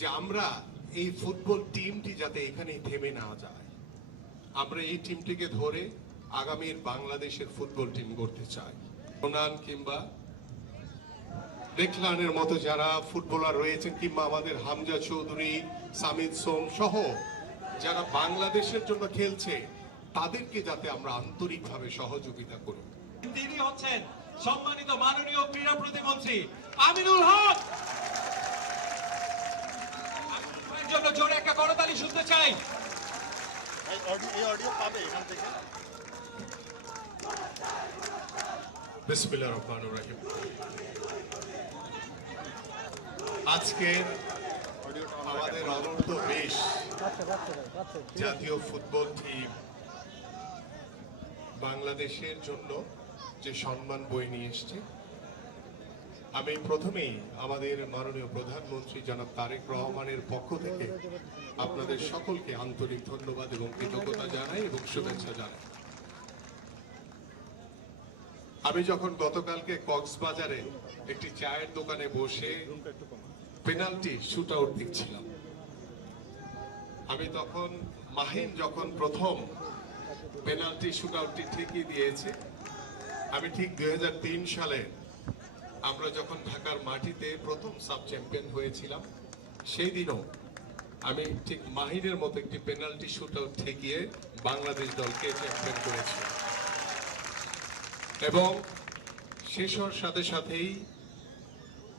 যে আমরা এই ফুটবল টিমটি যাতে এখানেই থেমে না যায়, আমরা এই টিমটিকে ধরে আগামীর বাংলাদেশের ফুটবল টিম গড়তে চাই। রোনান কিংবা ডেকলানের মতো যারা ফুটবলার রয়েছেন, কিংবা আমাদের হামজা চৌধুরী, সামিদ সোম সহ যারা বাংলাদেশের জন্য খেলছে, তাদেরকে যাতে আমরা আন্তরিকভাবে সহযোগিতা করি। তিনি হচ্ছেন সম্মানিত মাননীয় ক্রীড়া প্রতিমন্ত্রী আমিনুল হক। আমিনুল ভাইয়ের জন্য জোরে একটা করতালি শুনতে চাই। এই অডিও পাবে এখান থেকে। বিসমিল্লাহির রহমানির রহিম। আজকের আমাদের অনূর্ধ্ব 20 জাতীয় ফুটবল টিম বাংলাদেশের জন্য যে সম্মান বয়ে নিয়ে এসছে, আমি প্রথমেই আমাদের মাননীয় প্রধানমন্ত্রী জনাব তারেক রহমানের পক্ষ থেকে আপনাদের সকলকে আন্তরিক ধন্যবাদ এবং কৃতজ্ঞতা জানাই এবং শুভেচ্ছা জানাই। আমি যখন গতকালকে কক্সবাজারে একটি চায়ের দোকানে বসে পেনাল্টি শুট আউট দেখছিলাম, আমি তখন মাহিন যখন প্রথম পেনাল্টি শুট আউটটি ঠিকই দিয়েছে, আমি ঠিক 2003 সালে আমরা যখন ঢাকার মাটিতে প্রথম সাব চ্যাম্পিয়ন হয়েছিলাম, সেই দিনও আমি ঠিক মাহিনের মতো একটি পেনাল্টি শুট আউট ঠেকিয়ে বাংলাদেশ দলকে চ্যাম্পিয়ন করেছি। এবং শেষ হওয়ার সাথে সাথেই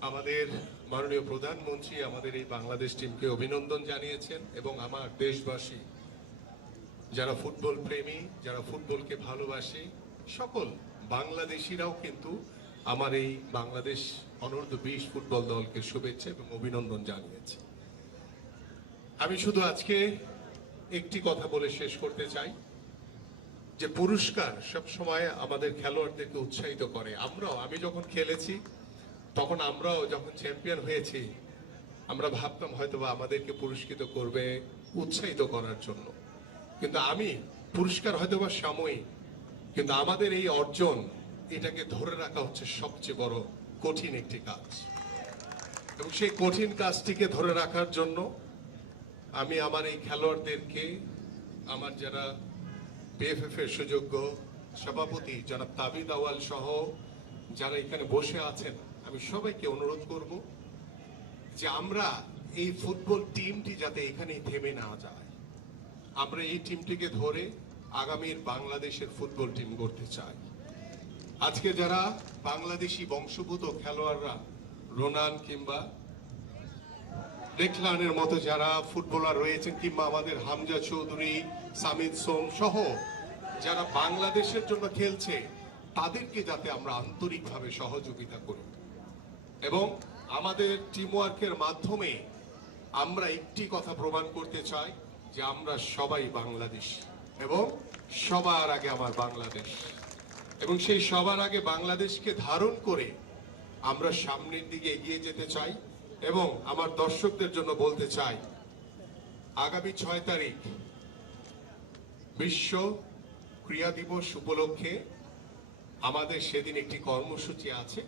আমাদের মাননীয় প্রধানমন্ত্রী আমাদের এই বাংলাদেশ টিমকে অভিনন্দন জানিয়েছেন এবং আমার দেশবাসী যারা ফুটবল প্রেমী, যারা ফুটবলকে ভালোবাসে, সকল বাংলাদেশিরাও কিন্তু আমার এই বাংলাদেশ অনূর্ধ্ব 20 ফুটবল দলকে শুভেচ্ছা এবং অভিনন্দন জানিয়েছে। আমি শুধু আজকে একটি কথা বলে শেষ করতে চাই যে পুরস্কার সব সময় আমাদের খেলোয়াড়দেরকে উৎসাহিত করে। আমি যখন খেলেছি তখন আমরাও যখন চ্যাম্পিয়ন হয়েছি, আমরা ভাবতাম হয়তোবা আমাদেরকে পুরস্কৃত করবে উৎসাহিত করার জন্য, কিন্তু পুরস্কার হয়তোবা সাময়িক, কিন্তু আমাদের এই অর্জন এটাকে ধরে রাখা হচ্ছে সবচেয়ে বড় কঠিন একটি কাজ। এবং সেই কঠিন কাজটিকে ধরে রাখার জন্য আমি আমার এই খেলোয়াড়দেরকে, আমার যারা বিএফএফ এর সুযোগ্য সভাপতি জনাব তাবিদ আওয়াল সহ যারা এখানে বসে আছেন, আমি সবাইকে অনুরোধ করব যে আমরা এই ফুটবল টিমটি যাতে এখানেই থেমে না যায়, আমরা এই টিমটিকে ধরে আগামীর বাংলাদেশের ফুটবল টিম গড়তে চাই। আজকে যারা বাংলাদেশি বংশোদ্ভূত খেলোয়াড়রা, রোনান কিংবা ডেকলানের মতো যারা ফুটবলার রয়েছেন, কিংবা আমাদের হামজা চৌধুরী, সামিদ সোম সহ যারা বাংলাদেশের জন্য খেলছে, তাদেরকে যাতে আমরা আন্তরিকভাবে সহযোগিতা করি এবং আমাদের টিমওয়ার্কের মাধ্যমে আমরা একটি কথা প্রমাণ করতে চাই যে আমরা সবাই বাংলাদেশ এবং সবার আগে আমার বাংলাদেশ। এবং সেই সবার আগে বাংলাদেশকে ধারণ করে আমরা সামনের দিকে এগিয়ে যেতে চাই। এবং আমার দর্শকদের জন্য বলতে চাই, আগামী 6 তারিখ বিশ্ব ক্রীড়া দিবস উপলক্ষে আমাদের সেদিন একটি কর্মসূচি আছে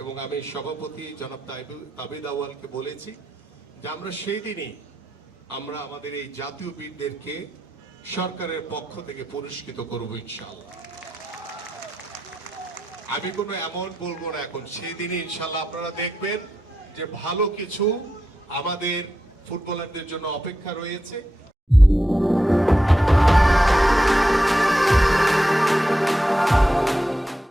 এবং আমি সভাপতি জনাব তাবিদ আওয়ালকে বলেছি যে আমরা সেই দিনই আমরা আমাদের এই জাতীয় বীরদেরকে সরকারের পক্ষ থেকে পুরস্কৃত করব ইনশাআল্লাহ। আমি কোনো অ্যামাউন্ট বলবো না এখন, সেই দিনই ইনশাআল্লাহ আপনারা দেখবেন যে ভালো কিছু আমাদের ফুটবলারদের জন্য অপেক্ষা রয়েছে।